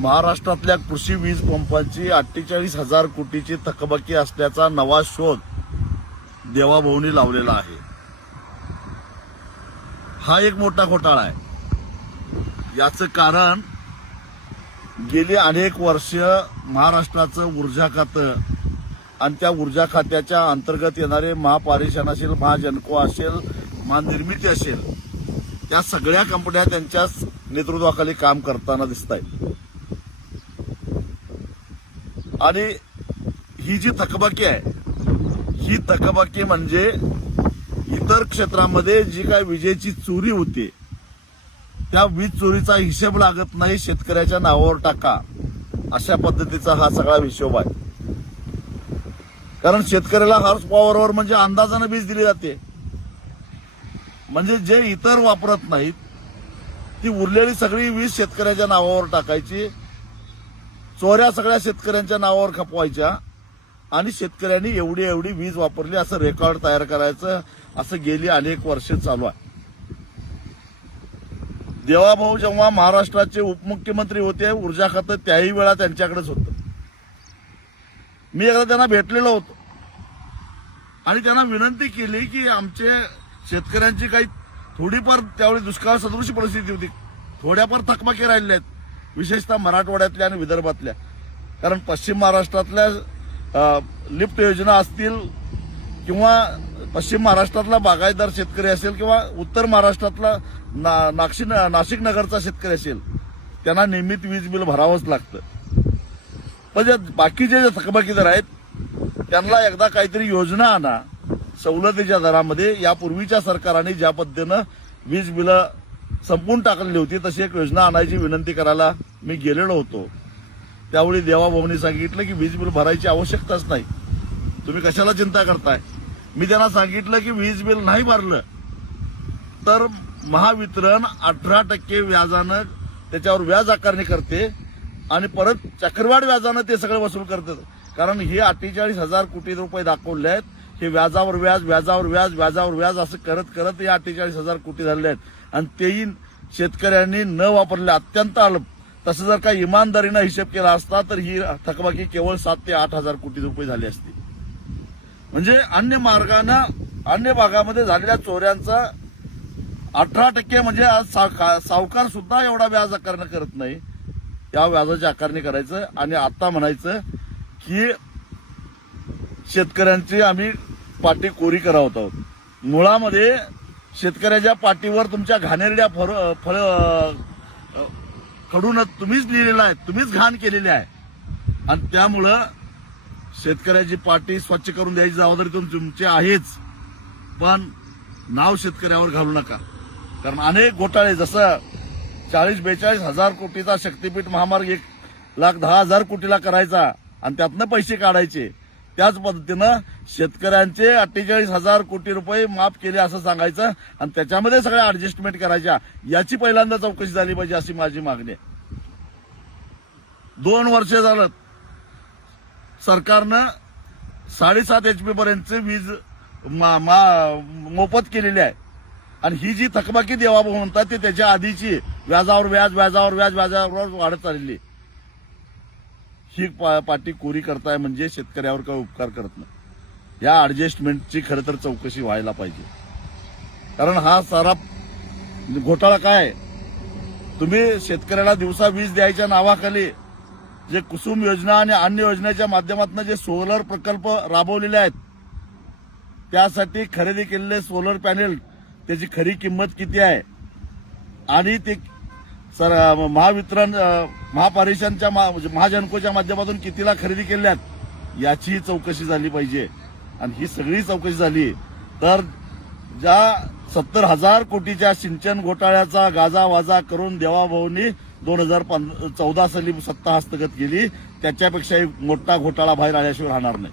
महाराष्ट्रातल्या कृषी वीज पंपांची 48,000 कोटीची थकबाकी असल्याचा नवा शोध देवाभाऊंनी लावलेला आहे. हा एक मोठा घोटाळा आहे. याचं कारण गेली अनेक वर्ष महाराष्ट्राचं ऊर्जा खातं आणि त्या ऊर्जा खात्याच्या अंतर्गत येणारे महापारेषण असेल, महाजनको असेल, महानिर्मिती असेल, त्या सगळ्या कंपन्या त्यांच्याच नेतृत्वाखाली काम करताना दिसत आहेत. आणि ही जी थकबाकी आहे, ही थकबाकी म्हणजे इतर क्षेत्रामध्ये जी काय विजेची चोरी होते त्या वीज चोरीचा हिशेब लागत नाही, शेतकऱ्याच्या नावावर टाका, अशा पद्धतीचा हा सगळा हिशोब आहे. कारण शेतकऱ्याला हॉर्स पॉवरवर म्हणजे अंदाजानं वीज दिली जाते. म्हणजे जे इतर वापरत नाहीत ती उरलेली सगळी वीज शेतकऱ्याच्या नावावर टाकायची, चोऱ्या सगळ्या शेतकऱ्यांच्या नावावर खपवायच्या आणि शेतकऱ्यांनी एवढी एवढी वीज वापरली असं रेकॉर्ड तयार करायचं, असं गेली अनेक वर्ष चालू आहे. देवाभाऊ जेव्हा महाराष्ट्राचे उपमुख्यमंत्री होते, ऊर्जा खातं त्याही वेळा त्यांच्याकडेच होतं. मी एकदा त्यांना भेटलेलो होतो आणि त्यांना विनंती केली की आमचे शेतकऱ्यांची काही थोडीफार त्यावेळी दुष्काळ सदृश परिस्थिती होती, थोड्याफार थकबाकी राहिल्या आहेत, विशेषतः मराठवाड्यातल्या आणि विदर्भातल्या. कारण पश्चिम महाराष्ट्रातल्या लिफ्ट योजना असतील किंवा पश्चिम महाराष्ट्रातला बागायतदार शेतकरी असेल किंवा उत्तर महाराष्ट्रातला नाशिक नगरचा शेतकरी असेल, त्यांना नियमित वीज बिल भरावंच लागतं. पण बाकीचे जे थकबाकीदार आहेत त्यांना एकदा काहीतरी योजना आणा सवलतीच्या दरामध्ये. यापूर्वीच्या सरकारने ज्या पद्धतीनं वीज बिलं संपून टाकलेली होती तशी एक योजना आणायची विनंती करायला मी गेलेलो होतो. त्यावेळी देवाभाऊंनी सांगितलं की वीज बिल भरायची आवश्यकताच नाही, तुम्ही कशाला चिंता करताय. मी त्यांना सांगितलं की वीज बिल नाही भरलं तर महावितरण 18% व्याजानं त्याच्यावर व्याज आकारणी करते आणि परत चक्रवाढ व्याजानं ते सगळं वसूल करतात. कारण हे 48,000 कोटी रुपये दाखवले आहेत, हे व्याजावर व्याज, व्याजावर व्याज, व्याजावर व्याज असं करत करत हे 48,000 कोटी झाले आहेत. आणि तेही शेतकऱ्यांनी न वापरले, अत्यंत अल्प. तसं जर का इमानदारीनं हिशेब केला असता तर ही थकबाकी केवळ 7,000 ते 8,000 कोटी रुपये झाली असती. म्हणजे अन्य मार्गानं अन्य भागामध्ये झालेल्या चोऱ्यांचा 18% म्हणजे आज सावकार सुद्धा एवढा व्याज आकारणी करत नाही. या व्याजाची आकारणी करायचं आणि आता म्हणायचं की शेतकऱ्यांची आम्ही पाटी कोरी करावत आहोत. मुळामध्ये शेतकऱ्याच्या पाठीवर तुमच्या घाणेरड्या फळ कडून तुम्हीच लिहिलेलं आहे, तुम्हीच घाण केलेली आहे. आणि त्यामुळं शेतकऱ्याची पाटी स्वच्छ करून द्यायची जबाबदारी तुमची आहेच, पण नाव शेतकऱ्यावर घालू नका. कारण अनेक घोटाळे, जसं 40-42 हजार कोटीचा शक्तीपीठ महामार्ग 1,10,000 कोटीला करायचा आणि त्यातनं पैसे काढायचे, त्याच पद्धतीनं शेतकऱ्यांचे 48,000 कोटी रुपये माफ केले असं सांगायचं आणि त्याच्यामध्ये सगळ्या ऍडजस्टमेंट करायच्या. याची पहिल्यांदा चौकशी झाली पाहिजे अशी माझी मागणी आहे. 2 वर्ष झालं सरकारनं 7.5 HP पर्यंतची वीज मोफत केलेली आहे आणि ही जी थकबाकी देवाभाऊ म्हणतात ते त्याच्या आधीची व्याजावर व्याज, व्याजावर व्याज, व्याजावर वाढत चाललेली. ही पाटी कोरी करताय म्हणजे शेतकऱ्यावर काही उपकार करत नाही. या ऍडजस्टमेंटची खरं तर चौकशी व्हायला पाहिजे. कारण हा सारा घोटाळा काय, तुम्ही शेतकऱ्याला दिवसा वीज द्यायच्या नावाखाली जे कुसुम योजना आणि अन्य योजनेच्या माध्यमातून जे सोलर प्रकल्प राबवलेले आहेत, त्यासाठी खरेदी केलेले सोलर पॅनेल त्याची खरी किंमत किती आहे आणि ते महावितरण महापारेषणच्या महाजनकोच्या माध्यमातून कितीला खरेदी केल्यात याची चौकशी झाली पाहिजे. आणि ही सगळी चौकशी झाली तर ज्या 70,000 कोटीच्या सिंचन घोटाळ्याचा गाजावाजा करून देवाभाऊंनी 2014 साली सत्ता हस्तगत केली, त्याच्यापेक्षाही मोठा घोटाळा बाहेर आल्याशिवाय राहणार नाही.